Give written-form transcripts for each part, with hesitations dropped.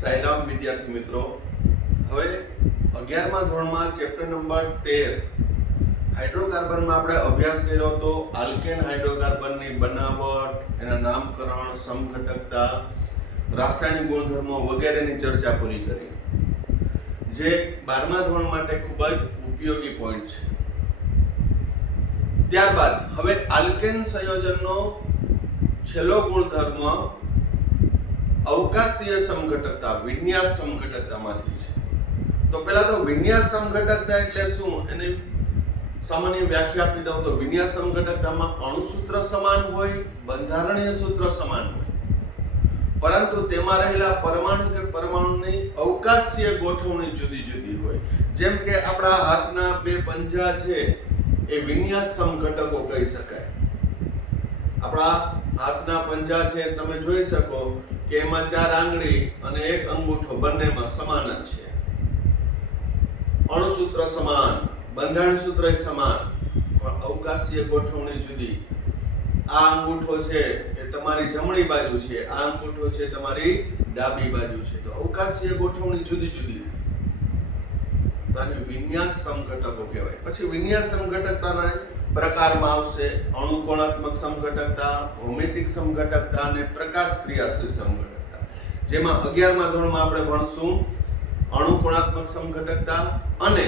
સાયરામ વિદ્યાર્થી મિત્રો, હવે 11મા ધોરણમાં ચેપ્ટર નંબર 13 હાઇડ્રોકાર્બનમાં આપણે અભ્યાસ કર્યો તો આલ્કેન હાઇડ્રોકાર્બનની બનાવટ, એના નામકરણ, સમઘટકતા, રાસાયણિક ગુણધર્મો વગેરેની ચર્ચા પૂરી કરી, જે 12મા ધોરણ માટે ખૂબ જ ઉપયોગી પોઈન્ટ છે. ત્યારબાદ હવે આલ્કેન સંયોજનનો છેલ્લો ગુણધર્મ અવકાશીય સમઘટકતા, વિન્યાસ સમઘટકતામાંથી છે. તો પહેલા તો વિન્યાસ સમઘટકતા એટલે શું, એની સામાન્ય વ્યાખ્યા આપી દઉં તો વિન્યાસ સમઘટકતામાં અણુસૂત્ર સમાન હોય, બંધારણીય સૂત્ર સમાન હોય, પરંતુ તેમાં રહેલા પરમાણુ કે પરમાણુની અવકાશીય ગોઠવણી જુદી જુદી હોય. જેમ કે આપણા હાથના બે પંજા છે એ વિન્યાસ સમઘટકો કહી શકાય. આપણા હાથના પંજા છે, તમે જોઈ શકો કે એમાં 4 આંગળી અને 1 અંગૂઠો બંનેમાં સમાન જ છે. અણુસૂત્ર સમાન, બંધારણ સૂત્ર સમાન, પણ અવકાશીય ગોઠવણી જુદી. આ અંગૂઠો છે એ તમારી જમણી બાજુ છે, આ અંગૂઠો છે તમારી ડાબી બાજુ છે, તો અવકાશીય ગોઠવણી જુદી જુદી. તો આને વિન્યાસ સમઘટકો કહેવાય. પછી વિન્યાસ સમઘટકતાના પ્રકારમાં આવશે અણુકોણાત્મક સમઘટકતા, ભૌમિતિક સમઘટકતા અને પ્રકાશ ક્રિયાશીલ સમઘટકતા. જેમાં 11મા ધોરણમાં આપણે ભણશું અણુકોણાત્મક સમઘટકતા અને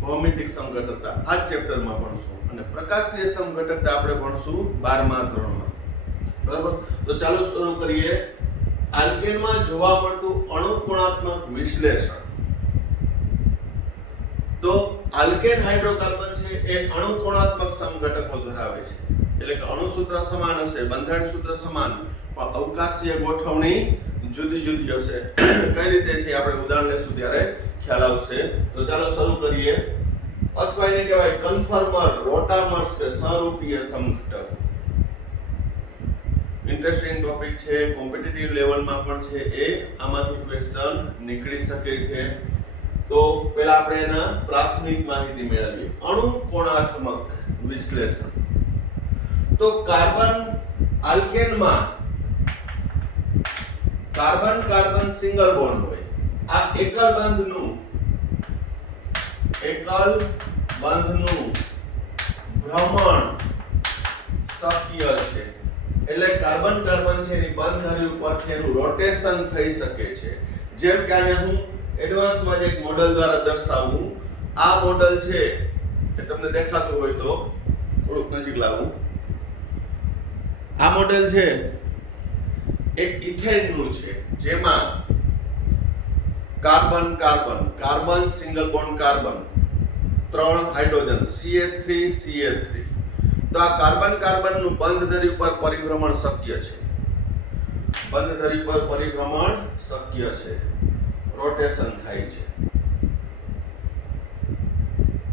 ભૌમિતિક સમઘટકતા, આ ચેપ્ટરમાં ભણશું, અને પ્રકાશીય સમઘટકતા આપણે ભણશું 12મા ધોરણમાં. બરાબર, તો ચાલો શરૂ કરીએ. આલ્કેનમાં જોવા મળતું અણુકોણાત્મક વિશ્લેષણ. તો આલ્કેન હાઇડ્રોકાર્બન છે એ અણુકોણાત્મક સમઘટકો ધરાવે છે, એટલે કે અણુસૂત્ર સમાન હશે, બંધારણ સૂત્ર સમાન, પણ અવકાશીય ગોઠવણી જુદી જુદી હશે. કઈ રીતે છે આપણે ઉદાહરણ લેશું ત્યારે ખ્યાલ આવશે. તો ચાલો શરૂ કરીએ. અથવા એને કહેવાય કન્ફર્મર, રોટામર્સ કે સહરૂપીય સમઘટક. ઇન્ટરેસ્ટિંગ ટોપિક છે, કોમ્પિટિટિવ લેવલમાં પણ છે, એ આમાંથી ક્વેશ્ચન નીકળી શકે છે. તો પહેલા આપણે એના પ્રાથમિક માહિતી મેળવીએ. અણુકોણાત્મક વિશ્લેષણ. તો કાર્બન આલ્કેનમાં કાર્બન કાર્બન સિંગલ બોન્ડ હોય. આ એકલ બંધનું ભ્રમણ શક્ય છે. એટલે કાર્બન કાર્બન છે એની બંધ ધરી ઉપરથી એનું રોટેશન થઈ શકે છે. જેમ કે અહીંયા હું એડવાન્સમાં એક મોડલ દ્વારા દર્શાવું. આ મોડલ છે કે તમને દેખાતું હોય તો થોડુંક નજીક લાવું. આ મોડલ છે એક ઇથેનનું છે, જેમાં carbon carbon carbon single bond carbon, 3 hydrogen CH3 CH3. તો આ કાર્બન કાર્બનનું બંધ ધરી ઉપર પરિભ્રમણ શક્ય છે. બંધ ધરી પર પરિભ્રમણ શક્ય છે, રોટેશન થાય છે.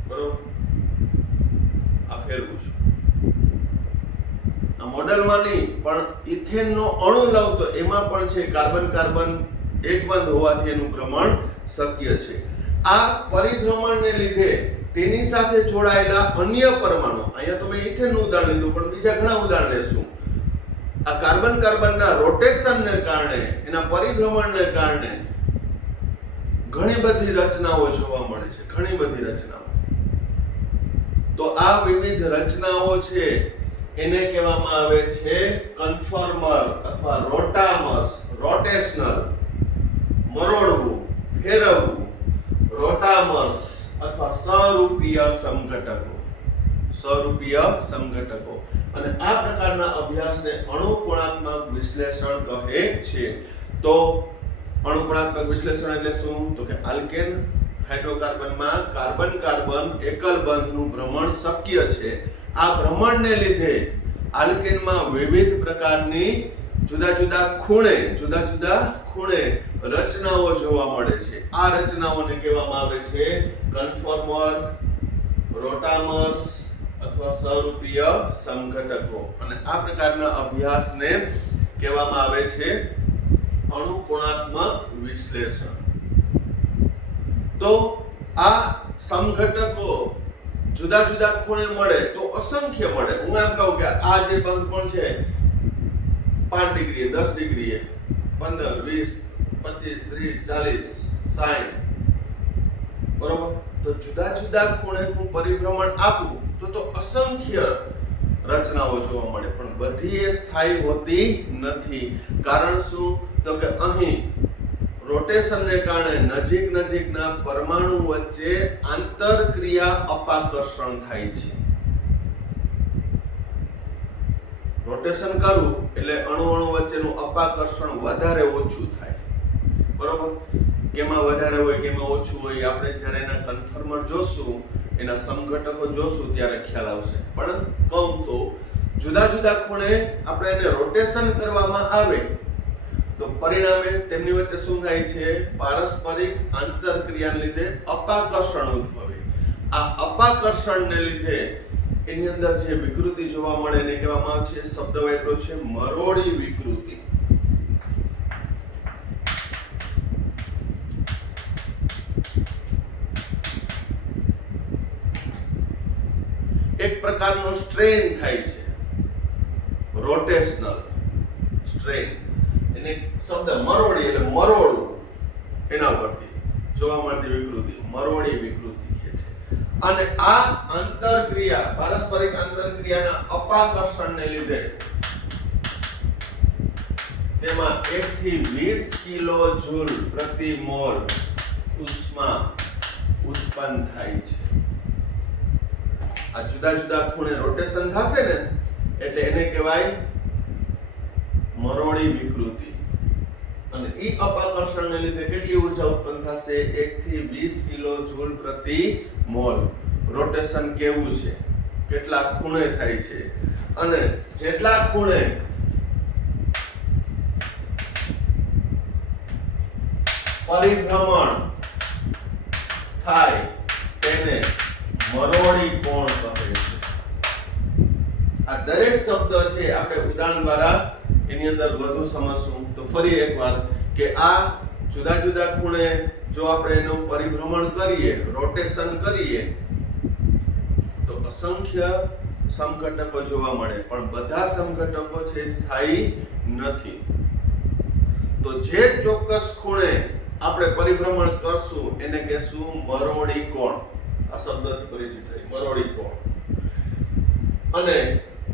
બરોબર, આ ફેરવું છું. આ મોડેલમાં નહીં, પણ ઇથેનનો અણુ લઉં તો એમાં પણ છે કાર્બન કાર્બન એક બંધ હોવાથી એનું ભ્રમણ શક્ય છે. આ પરિભ્રમણને લીધે તેની સાથે જોડાયેલા અન્ય પરમાણુ, અહીંયા તો મેં ઇથેનનું ઉદાહરણ લીધું, પણ બીજા ઘણા ઉદાહરણ લેશું. આ કાર્બન કાર્બનના રોટેશનને કારણે, એના પરિભ્રમણને કારણે ઘણી બધી રચનાઓ જોવા મળે છે, ઘણી બધી રચનાઓ. તો આ વિવિધ રચનાઓ છે એને કહેવામાં આવે છે કન્ફર્મર અથવા રોટામર્સ. રોટેશનલ, મરોડવું, ફેરવવું, રોટામર્સ અથવા સહરૂપીય સમઘટકો. સહરૂપીય સમઘટકો. અને આ પ્રકારના અભ્યાસને અણુકોણાત્મક વિશ્લેષણ કહે છે. તો અણુકોણાત્મક વિશ્લેષણ એટલે શું? તો કે આલ્કેન હાઇડ્રોકાર્બનમાં કાર્બન કાર્બન એકલ બંધનું ભ્રમણ શક્ય છે. આ ભ્રમણને લીધે આલ્કેનમાં વિવિધ પ્રકારની જુદા જુદા ખૂણે રચનાઓ જોવા મળે છે. આ રચનાઓને કહેવામાં આવે છે કન્ફર્મર, રોટામર્સ અથવા સહરૂપીય સમઘટકો. અને આ પ્રકારના અભ્યાસને કહેવામાં આવે છે અણુકોણાત્મક વિશ્લેષણ. તો આ સમઘટકો જુદા જુદા ખૂણે મળે તો અસંખ્ય મળે. હું એમ કહું કે આ જે બંધ કોણ છે 5 ડિગ્રીએ, 10 ડિગ્રીએ, 15, 20, 25, 30, 40, 60, બરોબર. તો જુદા જુદા ખૂણે હું પરિભ્રમણ આપું તો અસંખ્ય રચનાઓ જોવા મળે, પણ બધી એ સ્થાયી હોતી નથી. કારણ શું? તો કે અહીં રોટેશનને કારણે નજીક નજીકના પરમાણુ વચ્ચે આંતરક્રિયા અપાકર્ષણ થાય છે. રોટેશન કરવું એટલે અણુ વચ્ચેનું અપાકર્ષણ વધારે ઓછું થાય, બરોબર. કેમાં વધારે હોય કેમાં ઓછું હોય આપણે જ્યારે એના કન્ફર્મર જોશું, એના સમઘટકો જોશું ત્યારે ખ્યાલ આવશે. પણ કહું તો જુદા જુદા ખૂણે આપણે એને રોટેશન કરવામાં આવે તો પરિણામે તેમની વચ્ચે શું થાય છે? પારસ્પરિક આંતરક્રિયાને લીધે અપાકર્ષણ ઉદ્ભવે. આ અપાકર્ષણને લીધે એની અંદર જે વિકૃતિ જોવા મળે એને કહેવામાં આવે છે, શબ્દ વાપર્યો છે મરોડી વિકૃતિ. એક પ્રકારનો સ્ટ્રેન થાય છે, રોટેશનલ સ્ટ્રેન. એને શબ્દ મરોડી એટલે મરોડવું, એના પરથી જોવા મળતી વિકૃતિ મરોડી વિકૃતિ કહે છે. અને આ આંતરક્રિયા, પારસ્પરિક આંતરક્રિયાના અપાકર્ષણને લીધે તેમાં 1 થી 20 કિલો જૂલ પ્રતિ મોલ ઉષ્મા ઉત્પન્ન થાય છે. આ જુદા જુદા ખૂણે રોટેશન થશે ને એટલે એને કહેવાય મરોડી વિકૃતિ. અને ઈ અપાકર્ષણને લીધે કેટલી ઊર્જા ઉત્પન્ન થશે? 1 થી 20 કિલો જૂલ પ્રતિ મોલ. રોટેશન કેવું છે, કેટલા ખૂણે થાય છે, અને જેટલા ખૂણે પરિભ્રમણ થાય તેને મરોડી કોણ કહે છે. આ દરેક શબ્દ છે આપણે ઉદાહરણ દ્વારા એની અંદર વધુ સમજશું. તો ફરી એકવાર કે આ જુદા જુદા ખૂણે જો આપણે એનું પરિભ્રમણ કરીએ, રોટેશન કરીએ તો અસંખ્ય સમઘટકો જોવા મળે, પણ બધા સમઘટકો છે સ્થાયી નથી. તો જે ચોક્કસ ખૂણે આપણે પરિભ્રમણ કરશું એને કહેશું મરોડી કોણ. આ શબ્દથી પરિચિત થઈ, મરોડી કોણ. અને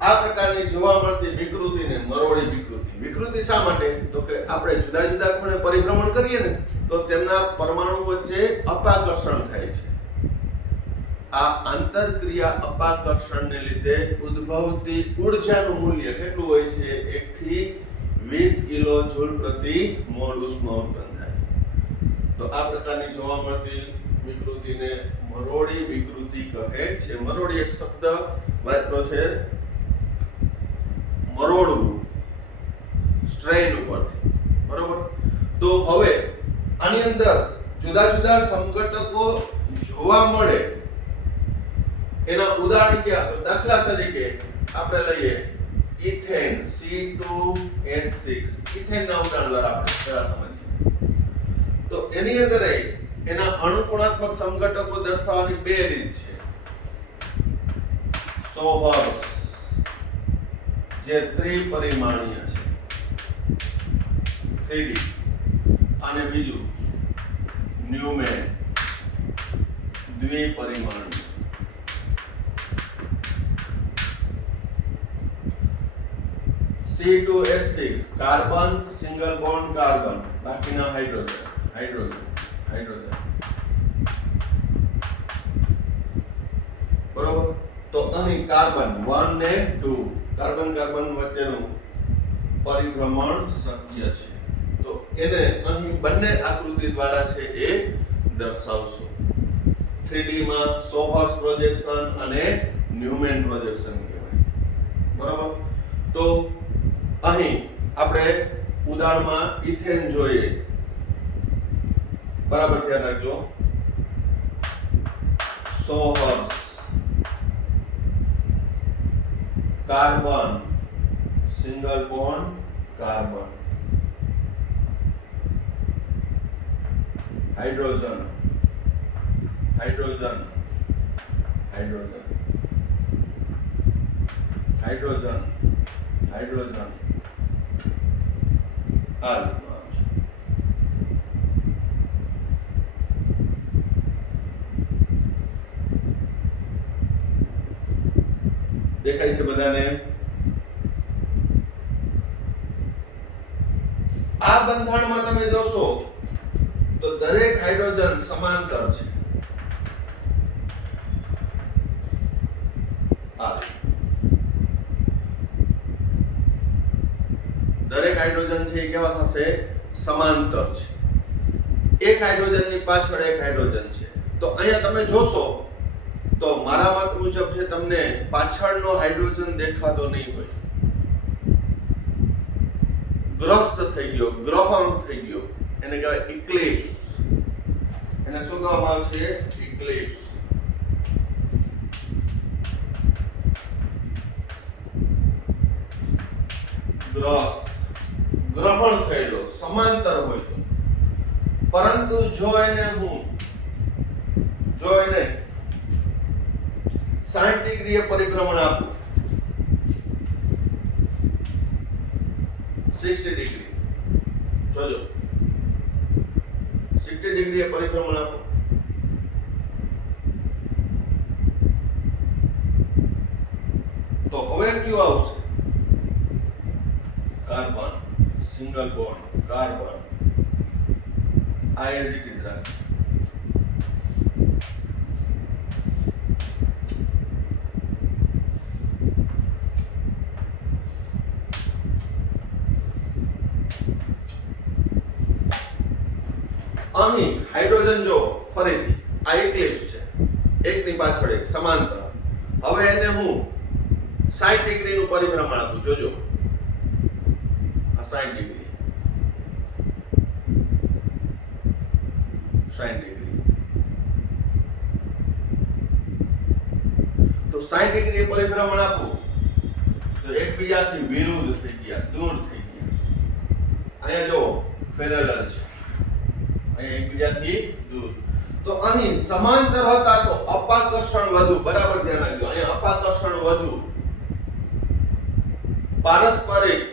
આ પ્રકારની જોવા મળતી વિકૃતિને મરોડી વિકૃતિ. વિકૃતિ શા માટે? તો કે આપણે જુદા જુદા ખૂણે પરિભ્રમણ કરીએ ને તો તેમના પરમાણુ વચ્ચે અપાકર્ષણ થાય છે. આ આંતરક્રિયા અપાકર્ષણને લીધે ઉદ્ભવતી ઊર્જાનું મૂલ્ય કેટલું હોય છે? 1 થી 20 કિલો જૂલ પ્રતિ મોલ ઉષ્મા ઉત્પન્ન થાય. તો આ પ્રકારની જોવા મળતી વિકૃતિને મરોડી વિકૃતિ કહે છે. મરોડી એક શબ્દ વાપર્યો છે મરોડવું, સ્ટ્રેન ઉપરથી, બરોબર. તો હવે આની અંદર જુદા જુદા સમઘટકો જોવા મળે એના ઉદાહરણ ક્યાં? તો દાખલા તરીકે આપણે લઈએ ઇથેન C2H6. ઇથેનના ઉદાહરણ દ્વારા આપણે પહેલા સમજીએ. તો એની અંદર એના અણુકોણાત્મક સમઘટકો દર્શાવવાની બે રીત છે. સોહર્સ જે ત્રિપરિમાણીય છે, 3D, અને બીજું ન્યુમેન દ્વિપરિમાણીય. C2H6 carbon, single bond carbon, બાકીના હાઇડ્રોજન. બરોબર. તો અહીં કાર્બન 1 ને 2, કાર્બન વચ્ચેનું પરિભ્રમણ શક્ય છે. તો એને અહીં બંને આકૃતિ દ્વારા છે એ દર્શાવશું. 3D માં સોહર્સ પ્રોજેક્શન અને ન્યુમેન પ્રોજેક્શન કહેવાય, બરોબર. તો અહીં આપણે ઉદાહરણમાં ઇથેન જોઈએ, બરાબર ધ્યાન રાખજો. Sawhorse, carbon, single bond carbon, hydrogen, hydrogen, આ દેખાય છે બધાને? આ બંધારણમાં તમે જોશો તો દરેક હાઇડ્રોજન સમાંતર છે. દરેક હાઇડ્રોજન છે એ કેવા થશે? સમાંતર છે. એક હાઇડ્રોજનની પાછળ એક હાઇડ્રોજન છે. તો અહીંયા તમે જોશો તો મારા મત મુજબ છે તમને પાછળનો હાઇડ્રોજન દેખાતો નહીં હોય. ગ્રસ્ત થઈ ગયો, ગ્રહણ થઈ ગયો, એને કહેવાય ઇક્લિપ્સ. એને શું કહેવામાં આવે છે? ઇક્લિપ્સ. ગ્રસ્ત, ગ્રહણ થયેલો, સમાંતર હોય તો. પરંતુ જો એને 60 ડિગ્રીએ પરિભ્રમણ આપું, 60 ડિગ્રી, જોજો 60 ડિગ્રીએ પરિભ્રમણ આપો તો હવે કયું આવશે? Carbon, single bond, carbon. આ એઝ ઇટ ઇઝ રાખ. અહીં હાઇડ્રોજન જો ફરીથી આ ઇક્લિપ્સ છે, એકની પાછળ એક સમાંતર. હવે એને હું 60 ડિગ્રીનું પરિભ્રમણ આપું, જોજો આ 60 ડિગ્રી, 60 ડિગ્રી. તો 60 ડિગ્રી પરિભ્રમણ આપું તો એકબીજાથી વિરુદ્ધ થઈ ગયા, દૂર થઈ ગયા. અહીંયા જો પેરેલલ છે, અહીંયા એકબીજાથી દૂર. તો અહીં સમાંતર હતા તો અપાકર્ષણ વધુ. બરાબર ધ્યાન રાખજો, અહીંયા અપાકર્ષણ વધુ. પારસ્પરિક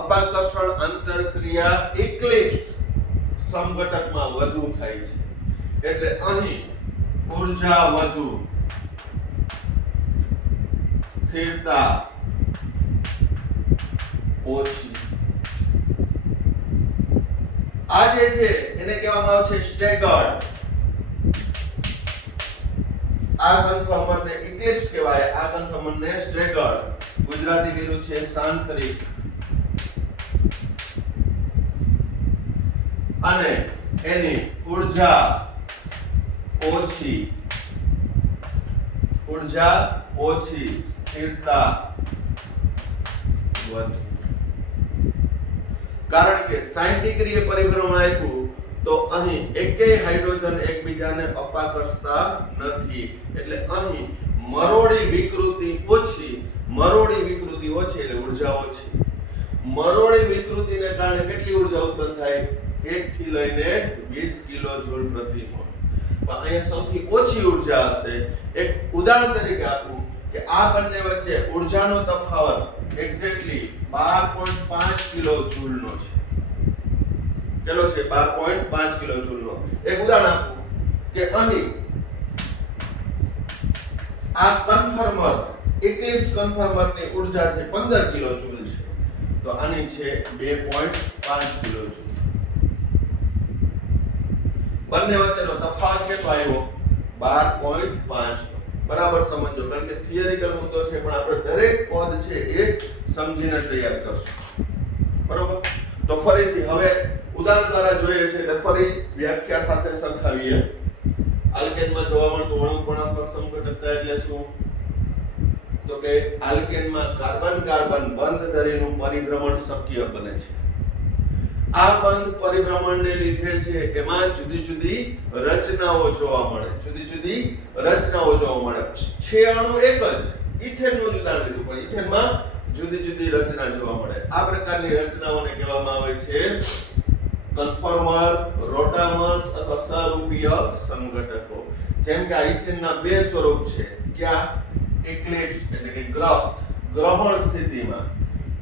અપાકર્ષણ આંતરક્રિયા ઇક્લિપ્સ સમઘટકમાં વધુ થાય છે. એટલે અહીં ઊર્જા વધુ, સ્થિરતા ઓછી. આ જે છે એને કહેવામાં આવે છે સ્ટેગર્ડ. આ કન્ફર્મરને ઇક્લિપ્સ કહેવાય, આ કન્ફર્મરને સ્ટેગર્ડ. ગુજરાતી કર્યું છે સાંતરિક. અને એની ઊર્જા ઓછી, સ્થિરતા વધુ. કારણ કે 60 ડિગ્રીએ પરિભ્રમણ આપ્યું તો અહીં એકેય હાઇડ્રોજન એકબીજાને અપાકર્ષતા નથી. એટલે અહીં મરોડી વિકૃતિ ઓછી એટલે ઊર્જા ઓછી. મરોડી વિકૃતિને કારણે કેટલી ઊર્જા ઉત્પન્ન થાય? 1 થી લઈને 20 કિલોજૂલ પ્રતિ મોલ. પણ અહીંયા સૌથી ઓછી ઊર્જા હશે. એક ઉદાહરણ તરીકે આપું કે આ બંને વચ્ચે ઊર્જાનો તફાવત એક્ઝેક્ટલી 12.5 કિલોજૂલ નો છે. કેટલો છે? 12.5 કિલોજૂલ નો. એક ઉદાહરણ આપું કે અહીં આ કન્ફર્મર, ઇક્લિપ્સ કન્ફર્મરની ઊર્જા છે 15 કિલોજૂલ છે, તો આની છે 2.5 કિલોજૂલ. બંને વચ્ચેનો તફાવત કેટલો આવ્યો? 12.5. બરાબર સમજો, કારણ કે થિયરિકલ મુદ્દો છે, પણ આપણે દરેક પદ છે એ સમજીને તૈયાર કરશું. બરાબર. તો ફરીથી હવે ઉદાહરણ દ્વારા જોઈએ છે એટલે ફરી વ્યાખ્યા સાથે સરખાવીએ. આલ્કેનમાં જોવા મળતું અણુપણાત્મક સમઘટકતા એટલે શું? તો કે આલ્કેનમાં કાર્બન કાર્બન બંધ ધરીનું પરિભ્રમણ શક્ય બને છે. આ બંધ પરિભ્રમણને લીધે છે એમાં જુદી જુદી રચનાઓ જોવા મળે. છે અણુ એક જ, ઇથેનનું જ ઉદાહરણ લીધું, પણ ઇથેનમાં જુદી જુદી રચના જોવા મળે. આ પ્રકારની રચનાઓને કહેવામાં આવે છે કન્ફર્મર, રોટામર્સ અથવા સરૂપીય સમઘટકો. જેમ કે આ ઇથેનના બે સ્વરૂપ છે. ક્યાં? ઇક્લિપ્સ એટલે કે ગ્રસ્ત, ગ્રહણ સ્થિતિમાં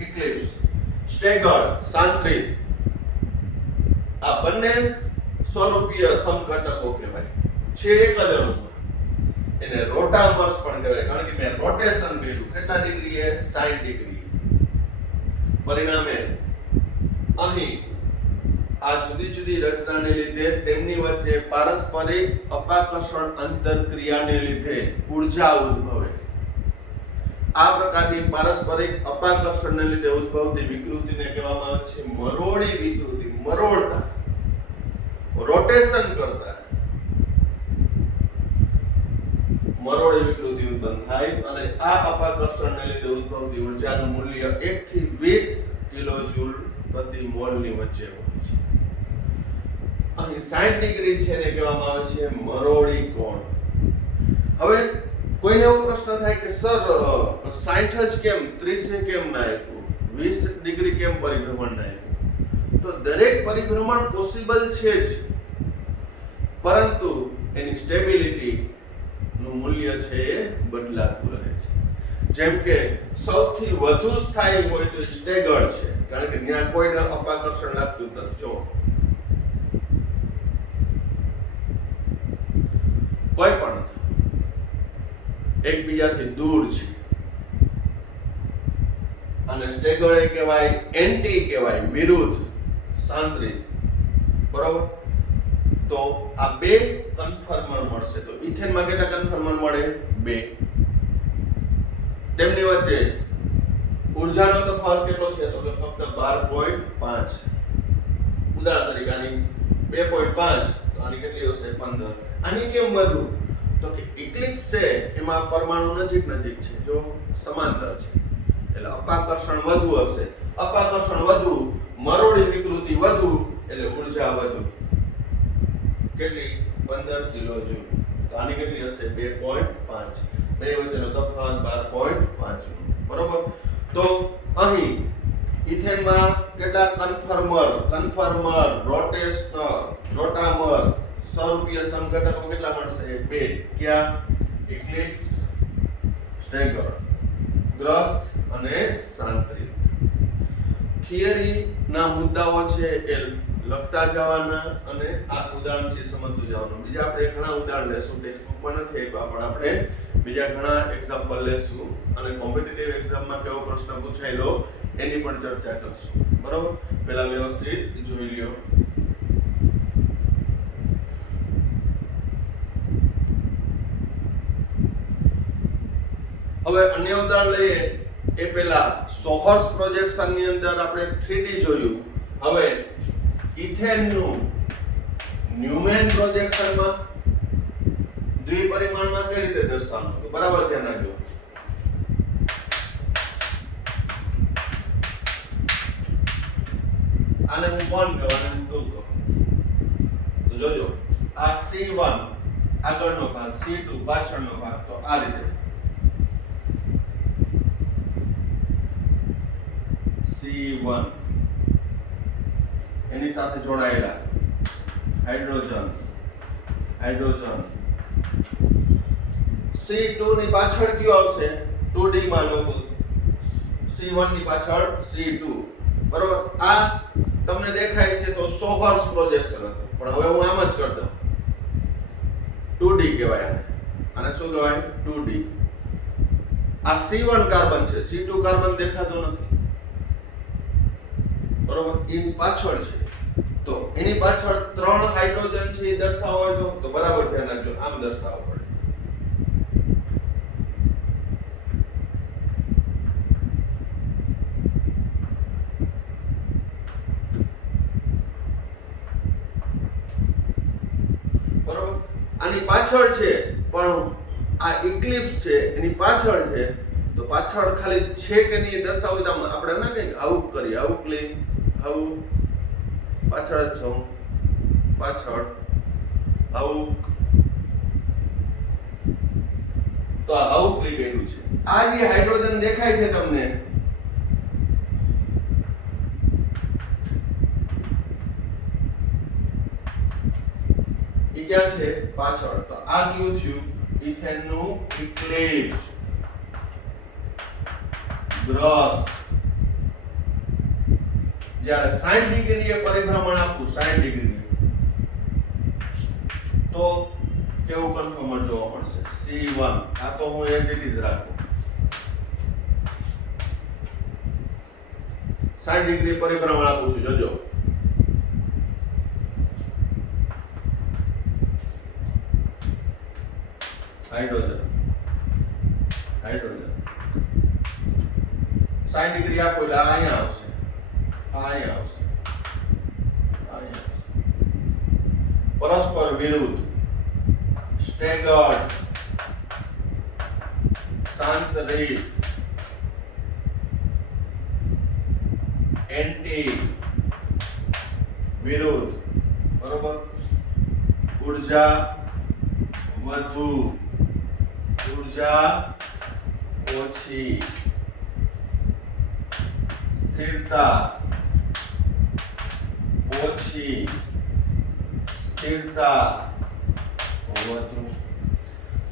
ઇક્લિપ્સ, સ્ટેગર્ડ સાંત્રિત. આ બંને સ્વરૂપીય સમઘટકો કહેવાય છે એક જ અણુમાં. એને રોટામર્સ પણ કહેવાય, કારણ કે મેં રોટેશન કર્યું. કેટલા ડિગ્રીએ? 60 ડિગ્રી. પરિણામે અહીં આ જુદી જુદી રચનાને લીધે તેમની વચ્ચે પારસ્પરિક અપાકર્ષણ અંતરક્રિયાને લીધે ઊર્જા ઉદ્ભવે. આ પ્રકારની પારસ્પરિક અપાકર્ષણને લીધે ઉદ્ભવતી વિકૃતિને કહેવામાં આવે છે મરોડી વિકૃતિ. મરોડતા, રોટેશન કરતા મરોડી વિકૃતિ ઉત્પન્ન થાય અને આ અપાકર્ષણને લીધે ઉદ્ભવતી ઊર્જાનું મૂલ્ય 1 થી 20 કિલોજૂલ પ્રતિ મોલની વચ્ચે હોય છે. અહીં 60 ડિગ્રી છે ને કહેવામાં આવે છે મરોડી કોણ. હવે કોઈને એવો પ્રશ્ન થાય કે સર 60 જ કેમ, 30 કેમ ના આપ્યું, 20 ડિગ્રી કેમ પરિભ્રમણ ના આપ્યું? તો દરેક પરિભ્રમણ પોસિબલ છે જ, પરંતુ એની સ્ટેબિલિટી નું મૂલ્ય છે એ બદલાતું રહે છે. જેમ કે સૌથી વધુ સ્થાયી હોય તો સ્ટેગર્ડ છે, કારણ કે ત્યાં કોઈને અપાકર્ષણ લાગતું નથી. જો કોઈ પણ એકબીજાથી દૂર છે અને સ્ટેગર્ડ એ કહેવાય, એન્ટી કહેવાય, વિરુદ્ધ, સાંદ્રિત. બરોબર? તો આ બે કન્ફર્મર મળશે. તો ઇથેનમાં કેટલા કન્ફર્મર મળે? 2. તેમની વચ્ચે ઊર્જાનો તફાવત કેટલો છે? તો કે ફક્ત 12.5. ઉદાહરણ તરીકે આની 2.5, તો આની કેટલી હશે? 15. આની કેમ વધુ? તો કે ઇક્લિપ્સ છે એમાં પરમાણુ નજીક નજીક છે, જો સમાંતર છે, એટલે અપાકર્ષણ વધુ હશે. અપાકર્ષણ વધુ, મરોડી વિકૃતિ વધુ, એટલે ઊર્જા વધુ. કેટલી? 15 કિલોજૂલ. તો આની કેટલી હશે? 2.5. બે વચ્ચેનો તફાવત 12.5. બરોબર? તો અહીં ઇથેનમાં કેટલા કન્ફર્મર, રોટામર, સ્વરૂપીય સંઘટકો કેટલા મળશે? 2. ક્યાં? ઇક્લિપ્સ, સ્ટેગર્ડ, ગ્રસ્ત અને સાંદ્રિત. થિયરી ના મુદ્દાઓ છે એ લખતા જવાના અને આ ઉદાહરણથી સમજતું જવાનું. બીજા આપણે ઘણા ઉદાહરણ લેશું, ટેક્સ્ટબુકમાં નથી આપ્યા, પણ આપણે બીજા ઘણા એક્ઝામ્પલ લેશું અને કોમ્પિટિટિવ એક્ઝામમાં કેવો પ્રશ્ન પૂછાયેલો એની પણ ચર્ચા કરશું. બરોબર? પહેલા વ્યવસ્થિત જોઈ લ્યો. હવે અન્ય ઉદાહરણ લઈએ એ પહેલા સોહર્સ પ્રોજેક્શન ની અંદર આપણે 3D જોયું. હવે ઇથેન નું ન્યુમેન પ્રોજેક્શનમાં દ્વિપરિમાણમાં કઈ રીતે દર્શાવવાનું? તો બરાબર ધ્યાન રાખજો. આને હું 1 કહું અને હું 2 કહું. તો જોજો, આ C1 આગળનો ભાગ, C2 પાછળનો ભાગ. તો આ રીતે C1 એની સાથે જોડાયેલા હાઇડ્રોજન. C2 ની પાછળ કયો આવશે? 2D માં લો તો C1 ની પાછળ C2. બરોબર? આ તમને દેખાય છે તો સોહર્સ પ્રોજેક્શન હતું, પણ હવે હું આમ જ કરી દઉં. 2D કહેવાય આને. આને શું કહેવાય? 2D. આ C1 કાર્બન છે, C2 કાર્બન દેખાતો નથી. બરોબર? એની પાછળ છે, તો એની પાછળ 3 હાઇડ્રોજન છે એ દર્શાવવો હોય તો બરાબર ધ્યાન રાખજો, આમ દર્શાવવો પડે. બરોબર? આની પાછળ છે, પણ આ ઇક્લિપ્સ છે એની પાછળ છે, તો પાછળ ખાલી છે કે નહીં દર્શાવવું તો આપણે ના કંઈક આવું કરીએ, આવું ક્લિક, આવું પાછળ જ છું, પાછળ આવું, તો આવું ક્લિક કર્યું છે. આ જે હાઇડ્રોજન દેખાય છે તમને, એ ક્યાં છે? પાછળ. તો આ કયું થયું? ઇથેન નું ઇક્લિપ્સ, ગ્રસ્ત. જ્યારે 60 ડિગ્રીએ પરિભ્રમણ આપવું, 60 ડિગ્રી, તો કેવું કન્ફર્મર જોવા મળશે? C1. આ તો હું એઝ ઇટ ઇઝ રાખું. 60 ડિગ્રી પરિભ્રમણ આપું છું, જોજો. હાઇડ્રોજન 60 ડિગ્રી આપો એટલે આ અહીંયા આવશે, આ અહીંયા આવશે, આ અહીંયા આવશે. પરસ્પર વિરુદ્ધ, સ્ટેગર્ડ, શાંત રીત, એન્ટી, વિરુદ્ધ, બરોબર. ઊર્જા વધુ, ઊર્જા ઓછી, સ્થિરતા ઓછી, સ્થિરતા વધુ.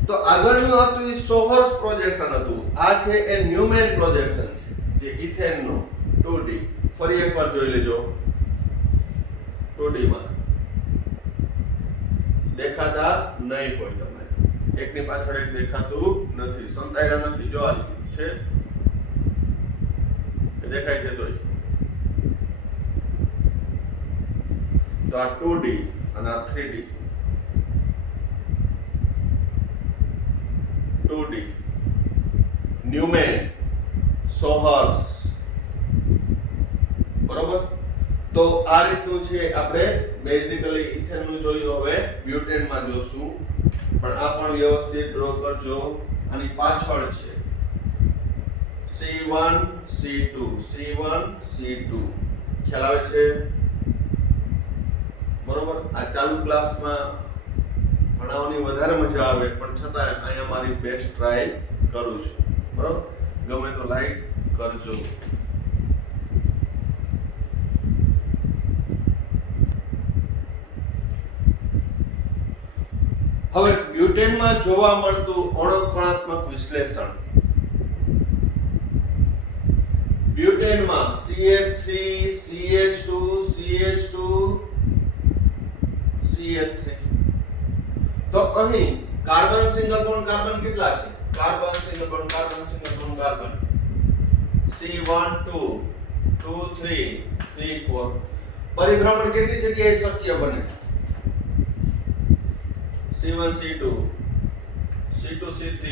તો આગળનું હતું એ સોહર્સ પ્રોજેક્શન હતું. આ છે એ ન્યુમેન પ્રોજેક્શન છે, જે ઇથેન નું 2D. ફરી એકવાર જોઈ લેજો. 2D માં દેખાતા નહીં હોય તમને, એકની પાછળ એક દેખાતું નથી, સંતાયેલા નથી. જો આ છે, દેખાય છે તો આ 2D અને આ 3D. 2D ન્યુમેન, સોહર્સ, બરોબર. તો આ રીતનું છે. આપણે બેઝિકલી ઇથેન નું જોયું, હવે બ્યુટેન માં જોશું, પણ આ પણ વ્યવસ્થિત ડ્રો કરજો. આની પાછળ છે C1 C2, C1 C2. ખ્યાલ આવે છે? બરોબર. આ ચાલુ ક્લાસમાં ભણાવવાની વધારે મજા આવે, પણ છતાં અહીંયા મારી બેસ્ટ ટ્રાય કરું છું, બરોબર. ગમે તો લાઈક કરજો. હવે બ્યુટેનમાં જોવા મળતું અણુકણાત્મક વિશ્લેષણ. બ્યુટેનમાં CH3 CH2 CH2 CH3. તો અહીં કાર્બન સિંગલ બોન્ડ કાર્બન કેટલા છે? Carbon single bond carbon single bond carbon C1 2 2 3 3 4. પરિભ્રમણ કેટલી જગ્યાએ શક્ય બને? C1 C2 C2 C3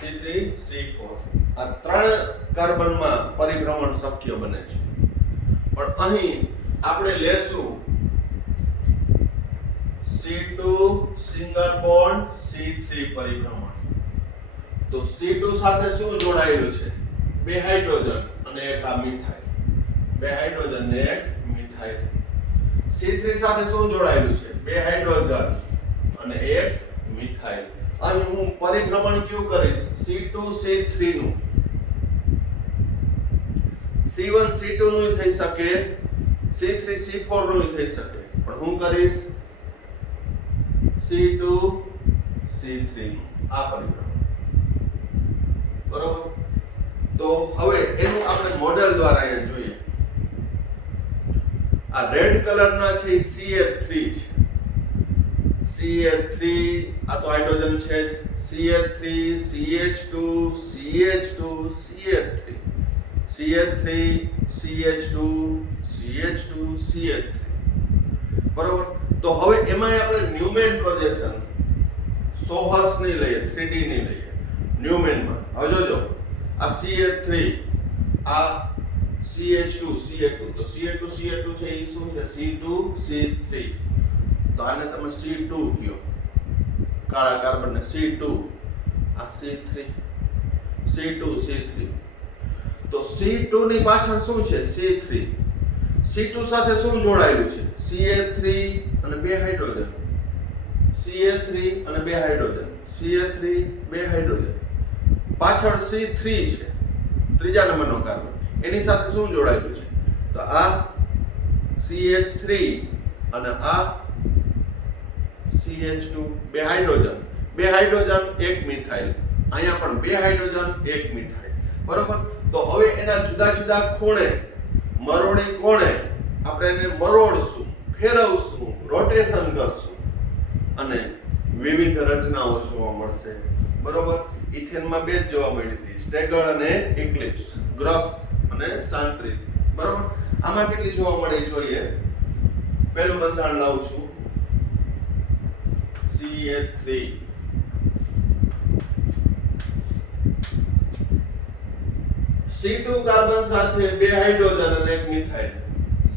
C3 C4. આ ત્રણ કાર્બનમાં પરિભ્રમણ શક્ય બને છે. પણ અહીં આપણે લેશું C2 સિંગલ બોન્ડ C3 પરિભ્રમણ. તો C2 સાથે શું જોડાયેલું છે? બે હાઇડ્રોજન અને એક આ મિથાઇલ. બે હાઇડ્રોજન ને એક મિથાઇલ. C3 સાથે શું જોડાયેલું છે? બે હાઇડ્રોજન અને એક મિથાઇલ. અહીં હું પરિભ્રમણ કયું કરીશ? C2 C3 નું. C1 C2 નું થઈ શકે, C3 C4 નું થઈ શકે, પણ હું કરીશ C2 C3 નું આ પરિભ્રમણ, બરોબર. તો હવે એનું આપણે મોડેલ દ્વારા અહીંયા જોઈએ. આ રેડ કલરના છે CH3 છે. CH3 આ તો હાઇડ્રોજન છે જ. CH3 CH2 CH2 CH3 CH3 CH2 CH2 CH3, બરોબર. તો હવે એમાં આપણે ન્યુમેન પ્રોજેક્શન સોહર્સ નહીં લઈએ, 3D નહીં લઈએ, ન્યુમેનમાં. હવે જોજો આ CH3 આ CH2 CH2, તો CH2 CH2 છે એ શું છે? C2 C3. તો આને તમે C2 કયો, કાળા કાર્બનને C2. આ C3 C2 C3. તો C2 ની પાછળ શું છે? C3. C2 સાથે શું જોડાયેલું છે? CH3 અને બે હાઇડ્રોજન, CH3 અને બે હાઇડ્રોજન, CH3 બે હાઇડ્રોજન. પાછળ C3 છે, ત્રીજા નંબરનો કાર્બન. એની સાથે શું જોડાયેલું છે? તો આ CH3 અને આ CH2. બે હાઇડ્રોજન, એક મિથાઇલ. અહીંયા પણ બે હાઇડ્રોજન, એક મિથાઇલ, બરોબર. તો હવે એના જુદા જુદા ખૂણે, મરોડી કોણે આપણે એને મરોડશું, ફેરવશું, રોટેશન કરશું. અને વિવિધ રચનાઓ જોવા મળશે. બરોબર. ઇથેનમાં બે જ જોવા મળી હતી, સ્ટેગર્ડ અને ઇક્લિપ્સ, ગ્રસ્ત અને સાંત્રિત. બરોબર. આમાં કેટલી જોવા મળે જોઈએ. પહેલું બંધારણ લાવું છું, CH3 C2 કાર્બન સાથે બે હાઇડ્રોજન અને એક મિથાઇલ.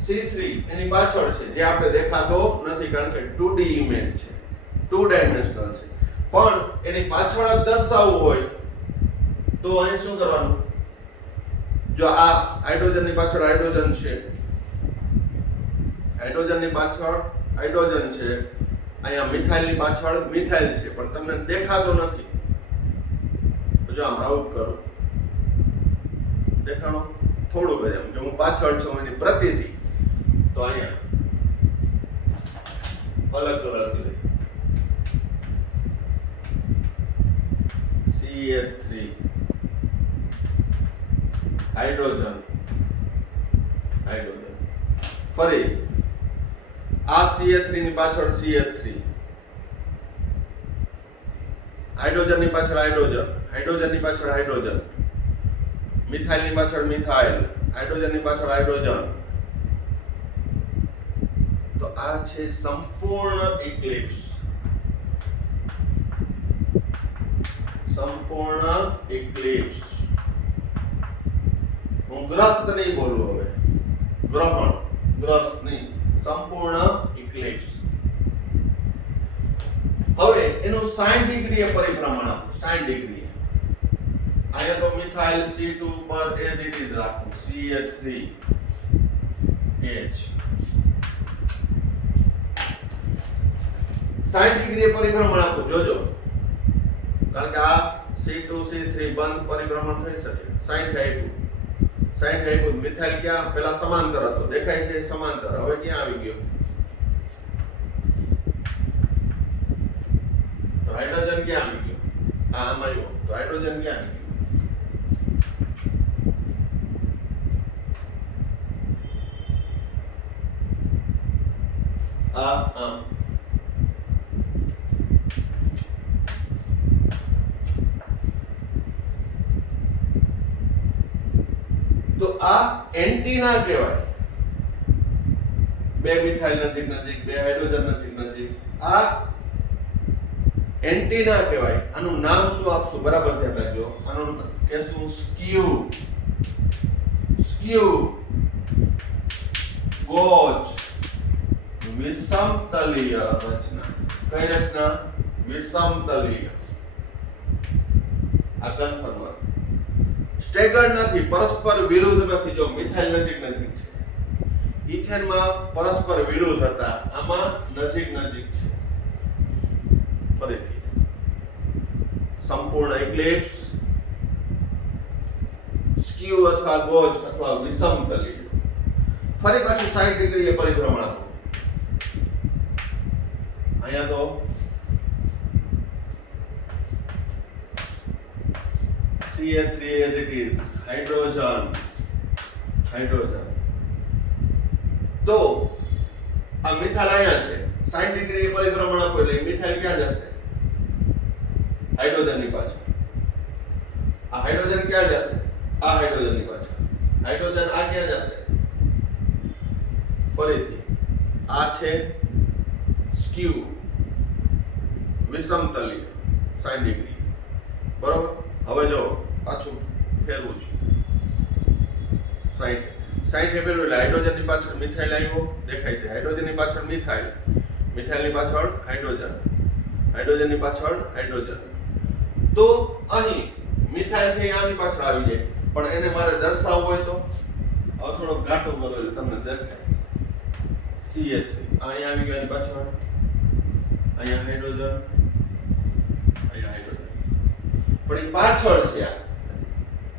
C3 એની પાછળ છે, જે આપણે દેખાતો નથી કારણ કે 2D ઇમેજ છે, 2 ડાયમેન્શનલ છે. પણ એની પાછળ જ દર્શાવવું હોય તો અહીં શું કરવાનું? જો આ હાઇડ્રોજનની પાછળ હાઇડ્રોજન છે, હાઇડ્રોજનની પાછળ હાઇડ્રોજન છે, અહીંયા મિથાઇલની પાછળ મિથાઇલ છે, પણ તમને દેખાતો નથી. જો આમ આવું કરું, દેખાણો થોડુંક જ એમ કે હું પાછળ છું એની પ્રતીતિ. તો અહીંયા અલગ કલરથી લઈ CH3 હાઇડ્રોજન હાઇડ્રોજન. ફરી આ CH3 ની પાછળ CH3, હાઇડ્રોજન ની પાછળ હાઇડ્રોજન, હાઇડ્રોજન ની પાછળ હાઇડ્રોજન, મિથાઇલ ની પાછળ મિથાઇલ, હાઇડ્રોજન ની પાછળ હાઇડ્રોજન. તો આ છે સંપૂર્ણ ઇક્લિપ્સ. સંપૂર્ણ ઇક્લિપ્સ. હું ગ્રસ્ત નહીં બોલું, હવે ગ્રહણ, ગ્રસ્ત નહીં, સંપૂર્ણ ઇક્લિપ્સ. હવે એનું 60 ડિગ્રીએ પરિભ્રમણ આપો, 60 ડિગ્રીએ. અહીંયા તો મિથાઇલ C2 પર એઝ ઇટ ઇઝ રાખું, CH3H. 60 ડિગ્રીએ પરિભ્રમણ આપો, જોજો, કારણ કે આ C2 C3 બંધ પરિભ્રમણ થઈ શકે. 60 આપ્યું, 60 આપ્યું. મિથાઇલ ક્યાં પેલા સમાંતર હતો, દેખાય છે સમાંતર, હવે ક્યાં આવી ગયો? તો હાઇડ્રોજન ક્યાં આવી ગયો? આમ આવ્યો, તો હાઇડ્રોજન ક્યાં આવી ગયો? તો આ એન્ટીના કહેવાય. બે મિથાઇલ નજીક નજીક, બે હાઇડ્રોજન નજીક નજીક, આ એન્ટીના કહેવાય. આનું નામ શું આપશું? બરાબર ધ્યાન રાખજો. આનું કહેશું સ્ક્યુ. સ્ક્યુ, ગોચ, વિષમતલીય રચના. કઈ રચના? વિષમતલીય. આ કન્ફર્મર. સ્ટેગર્ડ નથી, પરસ્પર વિરુદ્ધ નથી. જો મિથાઇલ નજીક નજીક છે, ઇથેનમાં પરસ્પર વિરુદ્ધ હતા, આમાં નજીક નજીક છે. ફરીથી સંપૂર્ણ ઇક્લિપ્સ, સ્ક્યુ અથવા ગોચ અથવા વિષમતલીય. ફરી પાછું 60 ડિગ્રીએ પરિભ્રમણ આપો. અહીંયા તો CH3 as it is, hydrogen, hydrogen. તો આ મિથાઇલ અહીંયા છે, 60 ડિગ્રી પરિભ્રમણ આપો એટલે મિથાઇલ ક્યાં જશે? હાઇડ્રોજન ની પાછળ. આ હાઇડ્રોજન ક્યાં જશે? આ હાઇડ્રોજન ની પાછળ. હાઇડ્રોજન આ ક્યાં જશે? ફરીથી આ છે સ્ક્યુ, વિષમતલીય, 60 ડિગ્રી. બરોબર. હવે જો પાછું ફેરવું છું, 60 ફેરવું એટલે હાઇડ્રોજન ની પાછળ મિથાઇલ આવ્યો, દેખાય છે. હાઇડ્રોજન ની પાછળ મિથાઇલ, મિથાઇલ ની પાછળ હાઇડ્રોજન, હાઇડ્રોજન ની પાછળ હાઇડ્રોજન. તો અહીં મિથાઇલ છે આની પાછળ આવી જાય, પણ એને મારે દર્શાવવું હોય તો હવે થોડો ઘાટો કરો એટલે તમને દેખાય. CH3 અહીંયા આવી ગયો, એની પાછળ અહીંયા હાઇડ્રોજન, અહીંયા હાઇડ્રોજન. પણ એ પાછળ છે. આ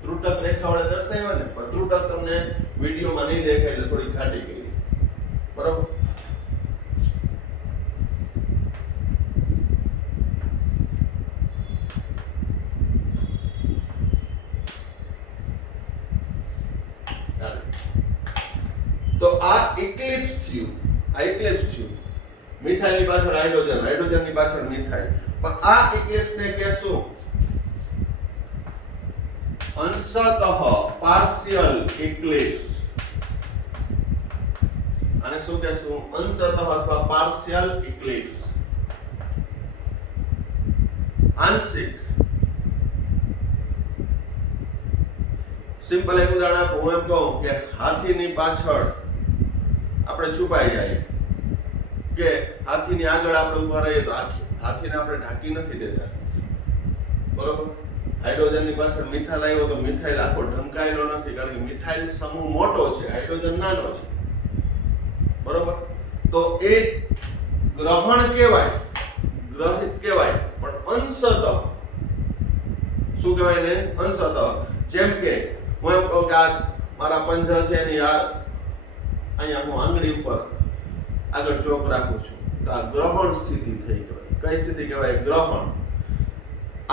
ત્રુટક રેખા વડે દર્શાવ્યા ને, પણ ત્રુટક તમને વિડીયોમાં નહીં દેખાય એટલે થોડી ઘાટી ગઈ. બરાબર. તો આ ઇક્લિપ્સ થયું, આ ઇક્લિપ્સ થયું. મિથાઇલની પાછળ હાઇડ્રોજન, હાઇડ્રોજનની પાછળ મિથાઇલ. પણ આ ઇક્લિપ્સને કહેશું અંશતઃ પાર્શિયલ ઇક્લિપ્સ. આને શું કહેશું? અંશતઃ અથવા પાર્શિયલ ઇક્લિપ્સ. આંશિક. સિમ્પલ એક ઉદાહરણ આપું. હું એમ કહું કે હાથીની પાછળ આપણે છુપાઈ જાય, કે હાથીની આગળ આપણે ઊભા રહીએ તો હાથીને આપણે ઢાંકી નથી દેતા, બરોબર? હાઇડ્રોજનની પાછળ મિથાઇલ આવ્યો તો મિથાઇલ આખો ઢંકાયેલો નથી, કારણ કે મિથાઇલ સમૂહ મોટો છે, હાઇડ્રોજન નાનો છે, બરોબર? તો એ ગ્રહણ કહેવાય, ગ્રહિત કહેવાય, પણ અંશતઃ શું કહેવાય ને? અંશતઃ. જેમ કે હું એમ કહું કે આ મારા પંજા છે એની આ અહીંયા હું આંગળી ઉપર આગળ ચોક રાખું છું, તો આ ગ્રહણ સ્થિતિ થઈ કહેવાય. કઈ સ્થિતિ કહેવાય? ગ્રહણ.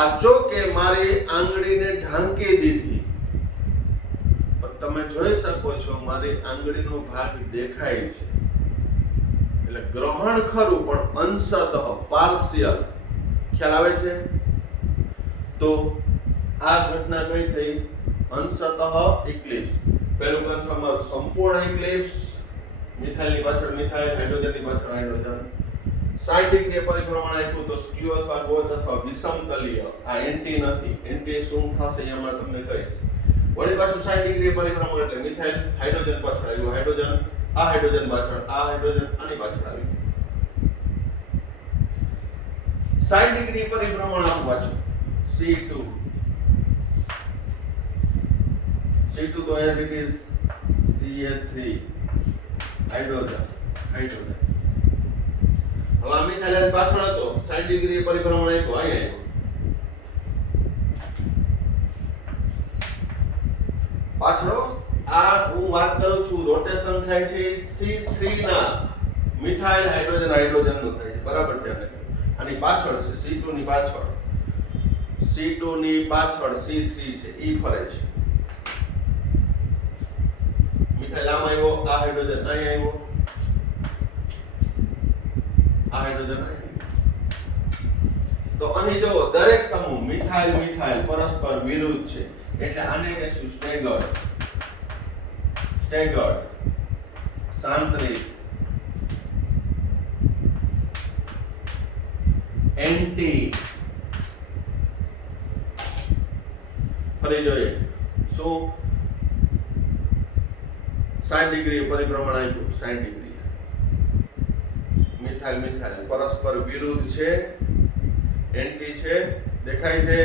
આ ચોકે મારી આંગળીને ઢાંકી દીધી, પણ તમે જોઈ શકો છો મારી આંગળીનો ભાગ દેખાય છે, એટલે ગ્રહણ ખરું પણ અંશતઃ, પાર્શિયલ. ખ્યાલ આવે છે? તો આ ઘટના કઈ થઈ? અંશતઃ ઇક્લિપ્સ. પહેલું કન્ફર્મ સંપૂર્ણ ઇક્લિપ્સ, મિથાઇલની પાછળ મિથાઇલ, હાઇડ્રોજનની પાછળ હાઇડ્રોજન. 60 ડિગ્રી પરિભ્રમણ આપ્યું તો સ્ક્યુ અથવા ગોચ અથવા વિષમતલીય. આ એન્ટી નથી, એન્ટી શું થશે એ હમણાં તમને કહીશ. વળી પાછું 60 ડિગ્રી પરિભ્રમણ એટલે મિથાઇલ હાઇડ્રોજન પાછળ આવ્યું, હાઇડ્રોજન આ હાઇડ્રોજન પાછળ, આ હાઇડ્રોજન આની પાછળ આવ્યું. 60 ડિગ્રી પરિભ્રમણ આપું પાછું C2. C2 તો as it is CH3 hydrogen, hydrogen. હવે આ મિથાઇલ પાછળ હતો, 60 ડિગ્રી પરિભ્રમણ આપ્યું, અહીંયા આવ્યું પાછળ. આ હું વાત કરું છું રોટેશન થાય છે C3 ના મિથાઇલ હાઇડ્રોજન હાઇડ્રોજન નું થાય છે, બરાબર છે? આની પાછળ છે C2 ની પાછળ, C2 ની પાછળ C3 છે, ઈ ફરે છે. મિથાઇલ આમ આવ્યો, આ હાઇડ્રોજન અહીં આવ્યો, આ હાઇડ્રોજન અહીં. તો અહીં જો દરેક સમૂહ મિથાઇલ મિથાઇલ પરસ્પર વિરુદ્ધ છે, એટલે આને કહેશું સ્ટેગર્ડ. Staggered, સાંત્રિક, anti. ફરી જોઈએ શું? 60 ડિગ્રી પરિભ્રમણ આપ્યું, 60 ડિગ્રી. મિથાઇલ મિથાઇલ પરસ્પર વિરુદ્ધ છે, એન્ટી છે, દેખાય છે?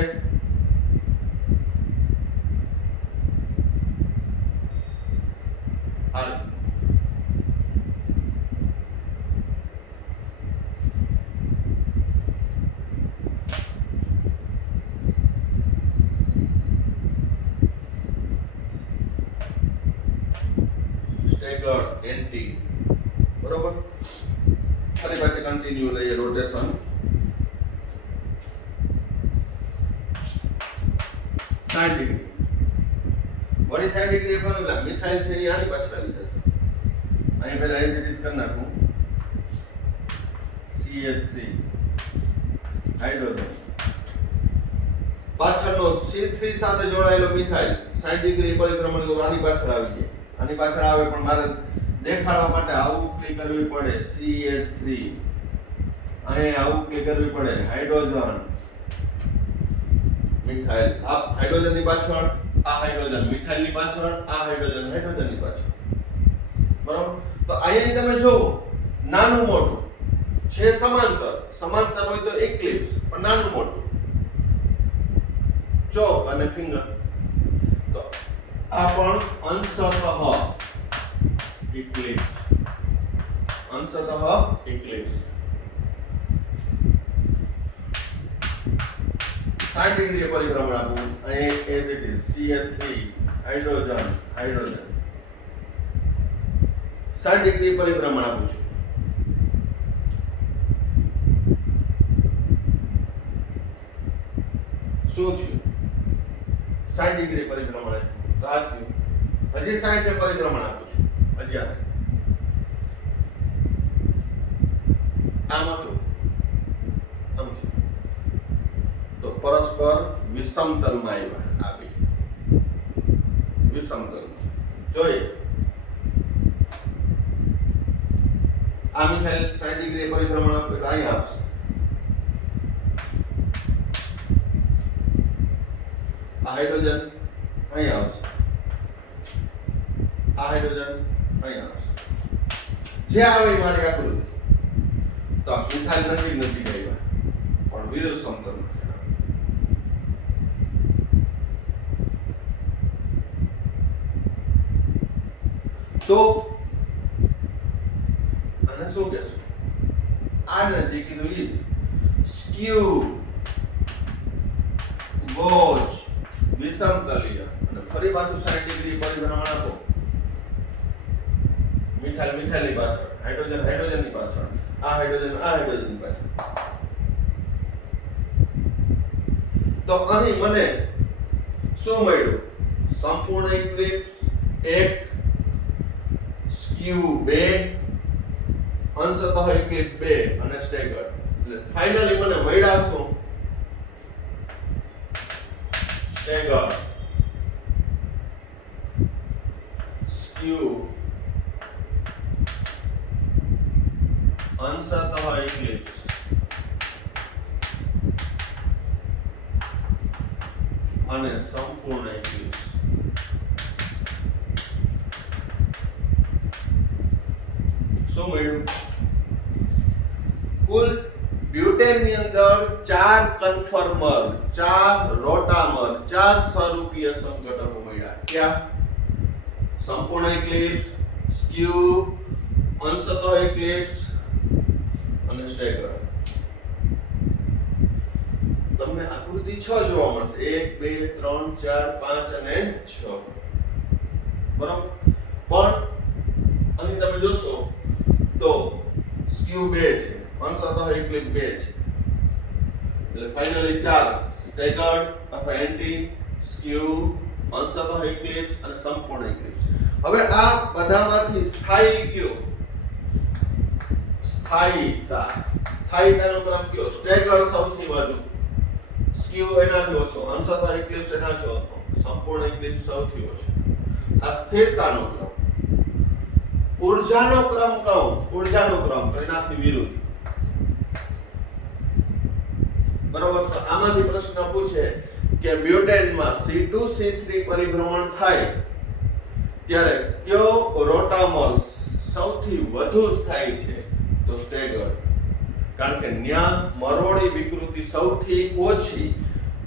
હાલ સ્ટેગર્ડ, એન્ટી, બરોબર? ફરી પાછી કન્ટિન્યુ લઈએ રોટેશન. વળી 60 ડિગ્રી પર મિથાઇલ છે એ આની પાછળ આવી જશે. અહીં પહેલા એસિડિસ કરી નાખું, CH3 હાઇડ્રોજન. પાછળનો C3 સાથે જોડાયેલો મિથાઇલ 60 ડિગ્રી પરિભ્રમણ તો આની પાછળ આવી જાય, આની પાછળ આવે, પણ મારે દેખાડવા માટે આવું ક્લિક કરવી પડે, CH3 અહીં આવું ક્લિક કરવી પડે, હાઇડ્રોજન મિથાઇલ. આ હાઇડ્રોજનની પાછળ આ હાઇડ્રોજન, મિથાઇલની પાછળ આ હાઇડ્રોજન, હાઇડ્રોજનની પાછળ, બરાબર? તો અહીં તમે જોવો નાનું મોટું છે, સમાંતર. સમાંતર હોય તો ઇક્લિપ્સ, પણ નાનું મોટું ચોક અને ફિંગર. તો આ પણ અંશતઃ ઇક્લિપ્સ, અંશતઃ ઇક્લિપ્સ. 60 ડિગ્રી પરિભ્રમણ આપું, અહીં as it is CH3 hydrogen hydrogen. 60 degree પરિભ્રમણ આપું છું. શું થયું? 60 ડિગ્રી પરિભ્રમણ આપ્યું તો આ થયું. હજી 60 પરિભ્રમણ આપું છું, હજી આ આમ હતું આમ થયું. તો પરસ્પર વિષમતલમાં આવ્યા આ બે વિષમતલમાં. જોઈએ આ મિથાઇલ 60 ડિગ્રી પરિભ્રમણ આપે એટલે અહીંયા આવશે. આ હાઇડ્રોજન અહીંયા આવશે. આ હાઇડ્રોજન અહીંયા આવશે. જે આવે એ મારી આકૃતિ. તો આ મિથાઇલ નજીક આવ્યા પણ વિરુદ્ધ સમતલમાં છે. તો આને શું કહેશું? આને જે કીધું ઈ સ્ક્યુ, ગોજ, વિષમતલીય અને ફરી પાછું 60 ડિગ્રી પરિભ્રમણ આપો. મિથાઇલ મિથાઇલની પાછળ, હાઇડ્રોજન હાઇડ્રોજનની પાછળ, આ હાઇડ્રોજન આ હાઇડ્રોજનની પાછળ. તો અહીં મને શું મળ્યું? સંપૂર્ણ ઇક્લિપ્સ 1, સ્ક્યુ 2, અંશતઃ ઇક્લિપ્સ 2 અને સ્ટેગર્ડ. એટલે ફાઇનલી મને મળ્યા શું? સ્ટેગર્ડ, સ્ક્યુ, અંશતઃ ઇક્લિપ્સ અને સંપૂર્ણ ઇક્લિપ્સ. શું મળ્યું? કુલ બ્યુટેનની અંદર 4 કન્ફર્મર, 4 રોટામર, 4 સ્વરૂપીય સંઘટકો મળ્યા. ક્યાં? સંપૂર્ણ ઇક્લિપ્સ, સ્ક્યુ, અંશતઃ ઇક્લિપ્સ અને સ્ટેગર્ડ. તમને આકૃતિ 6 જોવા મળશે. 1 2 3 4 5 અને 6. બરાબર? પણ અહીં તમે જોશો તો સ્ક્યુ 2 છે, અંશતઃ ઇક્લિપ્સ 2 છે. એટલે ફાઇનલી 4 સ્ટેગર્ડ અથવા એન્ટી, સ્ક્યુ, અંશતઃ ઇક્લિપ્સ અને સંપૂર્ણ ઇક્લિપ્સ. હવે આ બધામાંથી સ્થાયી કયો? સ્થાયીતાનો ક્રમ કયો? સ્ટેગર્ડ સૌથી વધુ, સ્ક્યુ એનાથી ઓછો, અંશતઃ ઇક્લિપ્સ એનાથી ઓછો, સંપૂર્ણ ઇક્લિપ્સ સૌથી ઓછો. આ સ્થિરતાનો ક્રમ. ઊર્જાનો ક્રમ કહું, ઊર્જાનો ક્રમ તો એનાથી વિરુદ્ધ. બરોબર? તો આમાંથી પ્રશ્ન પૂછે કે બ્યુટેનમાં C2C3 પરિભ્રમણ થાય ત્યારે કયો રોટામર સૌથી વધુ સ્થાયી છે? તો સ્ટેગર્ડ. કારણ કે ન્યા મરોડી વિકૃતિ સૌથી ઓછી,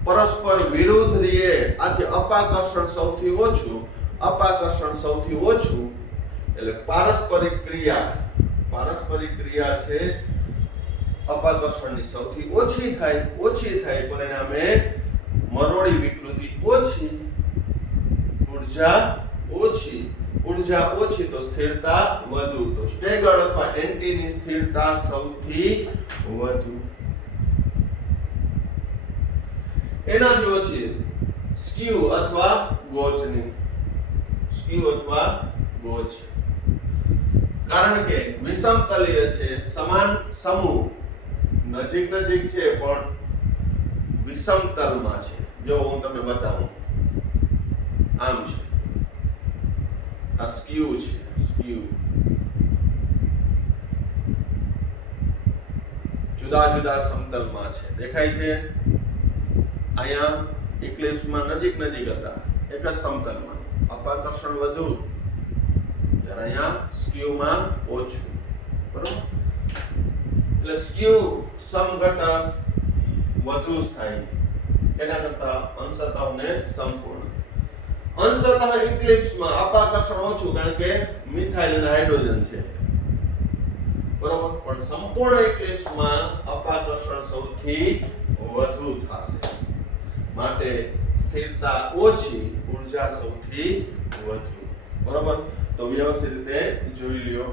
પરસ્પર વિરુદ્ધ રીએ, આથી અપાકર્ષણ સૌથી ઓછું, અપાકર્ષણ સૌથી ઓછું. એટલે પારસ્પરિક ક્રિયા છે અપાકર્ષણની સૌથી ઓછી થાય પરિણામે મરોડી વિકૃતિ ઓછી, ઊર્જા ઓછી તો સ્થિરતા વધુ. તો સ્ટેગર્ડ અથવા એન્ટીની સ્થિરતા સૌથી વધુ. એનાથી ઓછી સ્ક્યુ અથવા ગોચની. કારણ કે વિષમતલીય છે, સમાન સમૂહ નજીક છે પણ વિષમતલમાં છે. જો હું તમને બતાવું, આમ છે, આ સ્ક્યુ છે, જુદા સમતલમાં છે. દેખાય છે? અહીંયા ઇક્લિપ્સમાં નજીક હતા, એક જ સમતલમાં, અપાકર્ષણ વધુ, જ્યારે અહીંયા સ્ક્યુમાં ઓછું. બરોબર? એટલે સ્ક્યુ સમઘટક વધુ સ્થાયી એના કરતા અંશતઃ ને સંપૂર્ણ. અંશતઃ ઇક્લિપ્સમાં અપાકર્ષણ ઓછું, કારણ કે મિથાઇલ અને હાઇડ્રોજન છે. બરોબર? પણ સંપૂર્ણ ઇક્લિપ્સમાં અપાકર્ષણ સૌથી વધુ થશે. માટે સ્થિરતા ઓછી, ઊર્જા સૌથી વધુ. બરોબર? તો વ્યવસ્થિત રીતે જોઈ લ્યો.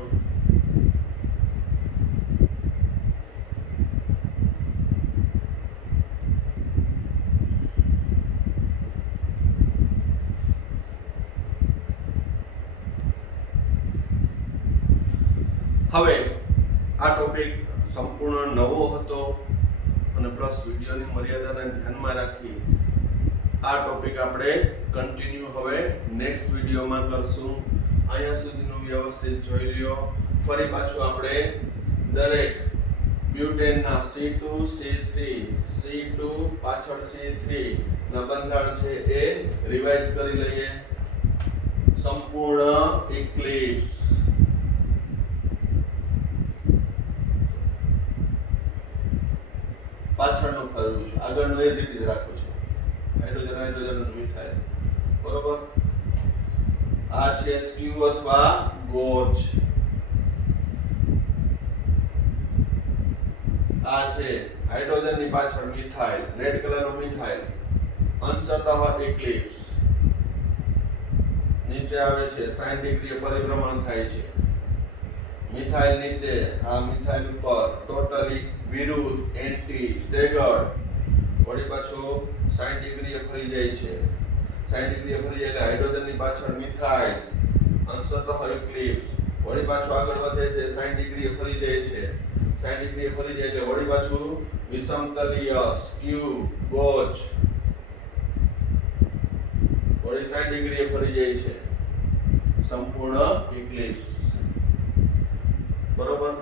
હવે આ ટોપિક સંપૂર્ણ નવો હતો અને પ્લસ વિડીયોની મર્યાદાને ધ્યાનમાં રાખી આ ટોપિક આપણે કન્ટિન્યુ હવે નેક્સ્ટ વિડીયોમાં કરશું. અહીંયા સુધીનું વ્યવસ્થિત જોઈ લ્યો. ફરી પાછું આપણે દરેક બ્યુટેનના C2 C3 C2 પાછળ C3 ના બંધારણ છે એ રિવાઇઝ કરી લઈએ. સંપૂર્ણ ઇક્લિપ્સ, પાછળનું ફરવું છે, આગળનું એઝ ઇટ ઇઝ રાખું છું. હાઇડ્રોજન હાઇડ્રોજન મિથાઇલ, બરોબર. આ છે સ્ક્યુ અથવા ગોચ. આ છે હાઇડ્રોજનની પાછળ મિથાઇલ, રેડ કલરનો મિથાઇલ, અંશતઃ ઇક્લિપ્સ. નીચે આવે છે 60 ડિગ્રી પરિભ્રમણ થાય છે. મિથાઇલ નીચે, આ મિથાઇલ ઉપર ટોટલી વિરુદ્ધ, એન્ટી સ્ટેગર્ડ. વળી પાછો 60 ડિગ્રીએ ફરી જાય છે. 60 ડિગ્રીએ ફરી જાય એટલે હાઇડ્રોજનની પાછળ મિથાઇલ, અંશતઃ ઇક્લિપ્સ. વળી પાછો આગળ વધે છે, 60 ડિગ્રીએ ફરી જાય છે. 60 ડિગ્રીએ ફરી જાય એટલે વળી પાછું વિષમતલીય, સ્ક્યુ, ગોચ. વળી 60 ડિગ્રીએ ફરી જાય છે, સંપૂર્ણ ઇક્લિપ્સ, બરોબર.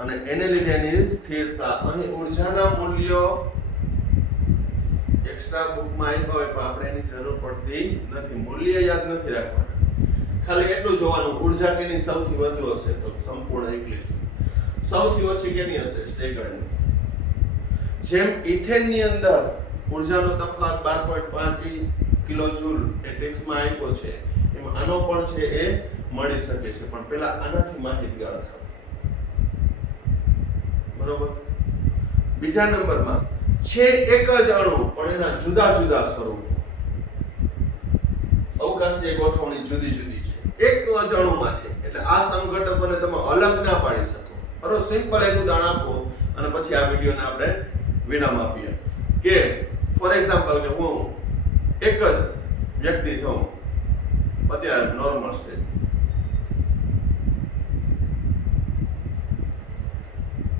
અને એને લીધે એની સ્થિરતા. અહીં ઊર્જાના મૂલ્યો એક્સ્ટ્રા બુકમાં આપ્યા હોય પણ આપણે એની જરૂર પડતી નથી. મૂલ્ય યાદ નથી રાખવાના, ખાલી એટલું જોવાનું ઊર્જા કેની સૌથી વધુ હશે તો સંપૂર્ણ ઇક્લિપ્સ. સૌથી ઓછી કેની હશે? સ્ટેગર્ડની. જેમ ઇથેનની અંદર ઊર્જાનો તફાવત 12.5 કિલોજૂલ એ ટેક્સમાં આપ્યો છે, એમ આનો પણ છે એ મળી શકે છે. પણ પહેલા આનાથી માહિતગાર થાવ, બરોબર. બીજા નંબરમાં છે એક જ અણુ પણ એના જુદા જુદા સ્વરૂપો. અવકાશીય ગોઠવણી જુદી જુદી છે, એક જ અણુમાં છે. એટલે આ સંઘટકોને તમે અલગ ના પાડી શકો, બરોબર. સિમ્પલ એક ઉદાહરણ આપો અને પછી આ વિડીયોને આપણે વિરામ આપીએ. કે ફોર એક્ઝામ્પલ કે હું એક જ વ્યક્તિ છું અત્યારે નોર્મલ સ્ટેજ,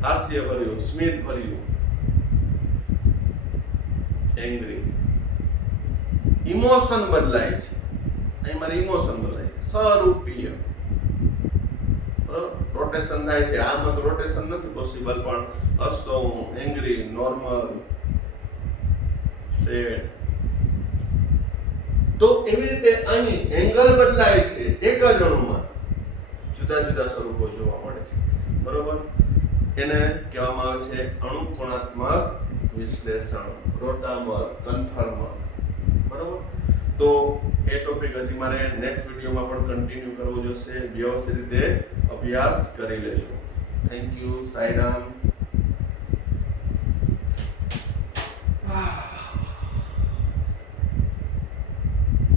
હાસ્ય ભર્યું, સ્મિત ભર્યું, એંગ્રી. ઇમોશન બદલાય છે, અહીં મારી ઇમોશન બદલાય છે, સ્વરૂપીય, રોટેશન થાય છે. આમાં તો રોટેશન નથી પોસિબલ, પણ હસતો હું, એંગ્રી, નોર્મલ, સેડ. તો એવી રીતે અહીં એંગલ બદલાય છે, એક જ અણુમાં જુદા જુદા સ્વરૂપો જોવા મળે છે, બરોબર. એને કહેવામાં આવે છે અણુ કોણાત્મક વિશ્લેષણ, રોટામર, કન્ફર્મર, બરોબર. તો એ ટોપિક હજી મારે નેક્સ્ટ વિડીયોમાં પણ કન્ટિન્યુ કરવો જોશે. વ્યવસ્થિત રીતે અભ્યાસ કરી લેજો. Thank you. સાઈરામ.